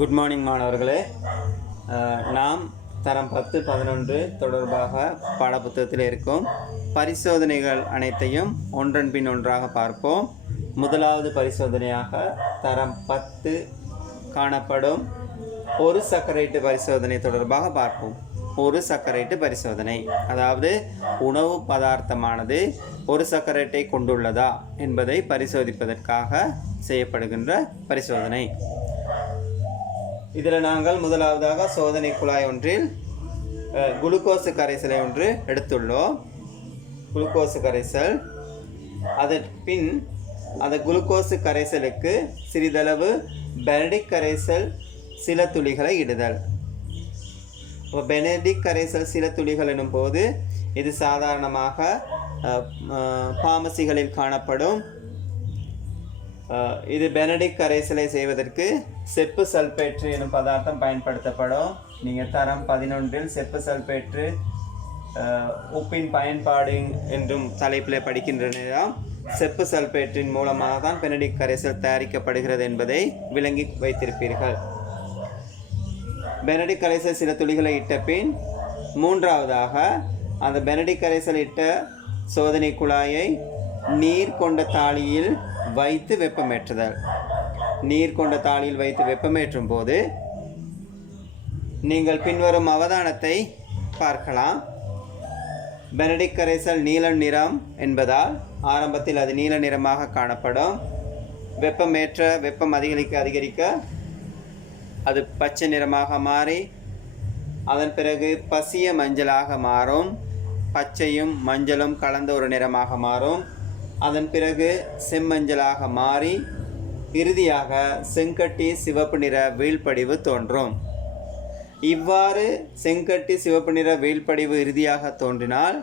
Good morning மாணவர்களே. நாம் தரம் 10, 11 தொடர்பாக பாடப்புத்தகத்தில் இருக்கும் பரிசோதனைகள் அனைத்தையும் ஒன்றன் பின் ஒன்றாக பார்ப்போம். முதலாவது பரிசோதனையாக தரம் 10 காணப்படும் ஒரு சர்க்கரைட்டு பரிசோதனை தொடர்பாக பார்ப்போம். ஒரு சர்க்கரைட்டு பரிசோதனை, அதாவது உணவு பதார்த்தமானது ஒரு சர்க்கரைட்டை கொண்டுள்ளதா என்பதை பரிசோதிப்பதற்காக செய்யப்படுகின்ற பரிசோதனை. இதில் நாங்கள் முதலாவதாக சோதனை குழாய் ஒன்றில் குளுக்கோசு கரைசலை ஒன்று எடுத்துள்ளோம். குளுக்கோசு கரைசல், அதன் பின் அந்த குளுக்கோசு கரைசலுக்கு சிறிதளவு பெனடிக் கரைசல் சில துளிகளை இடுதல். பெனடிக் கரைசல் சில துளிகள் எனும் போது இது சாதாரணமாக பார்மசிகளில் காணப்படும். இது பெனடிக் கரைசலை செய்வதற்கு செப்பு சல்பேற்று எனும் பதார்த்தம் பயன்படுத்தப்படும். நீங்கள் தரம் 11 செப்பு சல்பேற்று உப்பின் பயன்பாடு என்றும் தலைப்பில் படிக்கின்ற நேரம் செப்பு சல்பேற்றின் மூலமாக தான் பெனடிக் கரைசல் தயாரிக்கப்படுகிறது என்பதை விளங்கி வைத்திருப்பீர்கள். பெனடிக் கரைசல் சில துளிகளை இட்ட பின் மூன்றாவதாக அந்த பெனடிக் கரைசல் இட்ட சோதனை குழாயை நீர் கொண்ட தாளியில் வைத்து வெப்பமேற்றுதல். நீர் கொண்ட தாளியில் வைத்து வெப்பமேற்றும் போது நீங்கள் பின்வரும் அவதானத்தை பார்க்கலாம். பெனடிக் கரைசல் நீல நிறம் என்பதால் ஆரம்பத்தில் அது நீல நிறமாக காணப்படும். வெப்பம் அதிகரிக்க அது பச்சை நிறமாக மாறி அதன் பிறகு பசிய மஞ்சளாக மாறும். பச்சையும் மஞ்சளும் கலந்த ஒரு நிறமாக மாறும். அதன் பிறகு செம்மஞ்சளாக மாறி இறுதியாக செங்கட்டி சிவப்பு நிற வீழ்படிவு தோன்றும். இவ்வாறு செங்கட்டி சிவப்பு நிற வீழ்படிவு இறுதியாக தோன்றினால்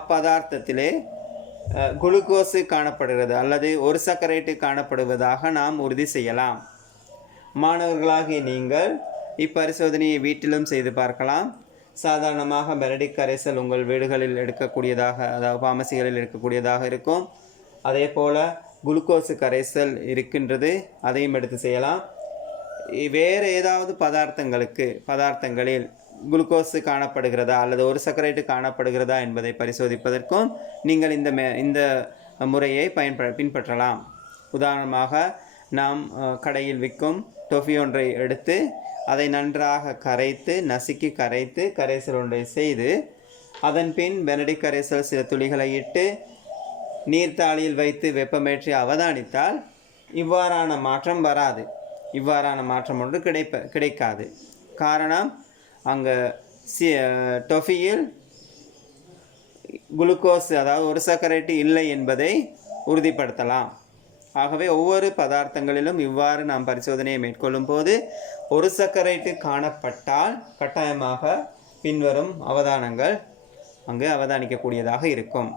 அப்பதார்த்தத்திலே குளுக்கோசு காணப்படுகிறது அல்லது ஒரு சர்க்கரைட்டு காணப்படுவதாக நாம் உறுதி செய்யலாம். மாணவர்களாகிய நீங்கள் இப்பரிசோதனையை வீட்டிலும் செய்து பார்க்கலாம். சாதாரணமாக பெனடிக் கரைசல் உங்கள் வீடுகளில் எடுக்கக்கூடியதாக, அதாவது பார்மசிகளில் எடுக்கக்கூடியதாக இருக்கும். அதே போல் குளுக்கோசு கரைசல் இருக்கின்றது, அதையும் எடுத்து செய்யலாம். வேறு ஏதாவது பதார்த்தங்களில் குளுக்கோசு காணப்படுகிறதா அல்லது ஒரு சர்க்கரைட்டு காணப்படுகிறதா என்பதை பரிசோதிப்பதற்கும் நீங்கள் இந்த முறையை பின்பற்றலாம். உதாரணமாக நாம் கடையில் விற்கும் டொஃபி ஒன்றை எடுத்து அதை நன்றாக நசுக்கி கரைத்து கரைசல் ஒன்றை செய்து அதன் பின் பெனடிக் கரைசல் சில துளிகளை இட்டு நீர்த்தாளியில் வைத்து வெப்பமேற்றி அவதானித்தால் இவ்வாறான மாற்றம் வராது. இவ்வாறான மாற்றம் ஒன்று கிடைக்காது. காரணம், அங்கே டொஃபியில் குளுக்கோஸ், அதாவது ஒரு சர்க்கரைட்டு இல்லை என்பதை உறுதிப்படுத்தலாம். ஆகவே ஒவ்வொரு பதார்த்தங்களிலும் இவ்வாறு நாம் பரிசோதனையை மேற்கொள்ளும் போது ஒரு சர்க்கரைட்டு காணப்பட்டால் கட்டாயமாக பின்வரும் அவதானங்கள் அங்கு அவதானிக்கக்கூடியதாக இருக்கும்.